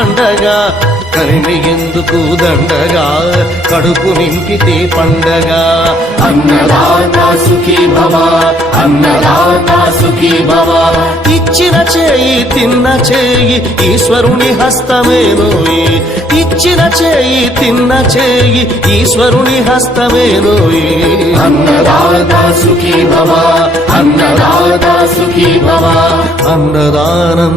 పండగా కలిని ఎందుకు దండగా? కడుపు నింపితే పండగ. అన్నదాత సుఖీ భవ అన్నదాత సుఖీ భవ. ఇచ్చిన చేయి తిన్న చేయి ఈశ్వరుని హస్తమేనోయి ఇచ్చిన చేయి తిన్న చేయి ఈశ్వరుని హస్తమేనోయి అన్నదాత సుఖీ భవ అన్నదాత సుఖీ భవ. అన్నదానం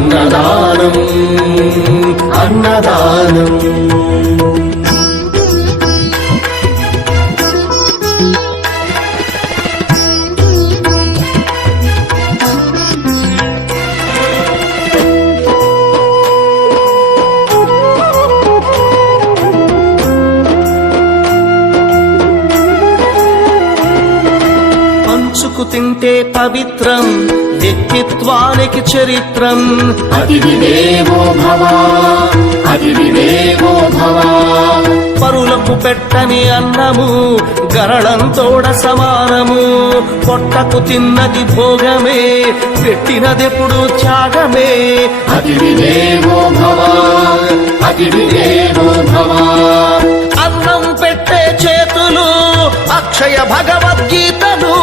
అన్నదానం అన్నదానం తింటే పవిత్రం వ్యక్తిత్వానికి చరిత్రం. అతిథి దేవో భవ అతిథి దేవో భవ. పరులకు పెట్టని అన్నము గరళంతోడ సమానము. పొట్టకు తిన్నది భోగమే పెట్టినదెప్పుడు త్యాగమే. అతిథి దేవో భవ అతిథి దేవో భవ. అన్నం పెట్టే చేతులు అక్షయ భగవద్గీతలు.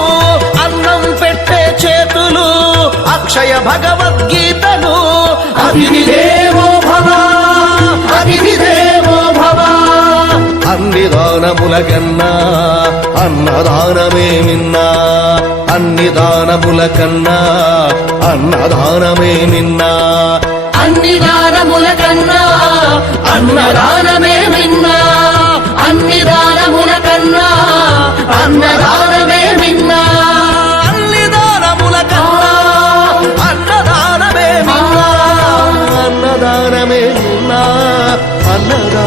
అక్షయ భగవద్గీతను. అతిథి భవ అతిథి భవ. అన్ని దానముల కన్నా అన్నదానమే మిన్నా అన్ని దానముల కన్నా అన్నదానమే నిన్నా అన్ని దానముల కన్నా అన్నదానమే నిన్నా అన్ని దానముల కన్నా மன்னரா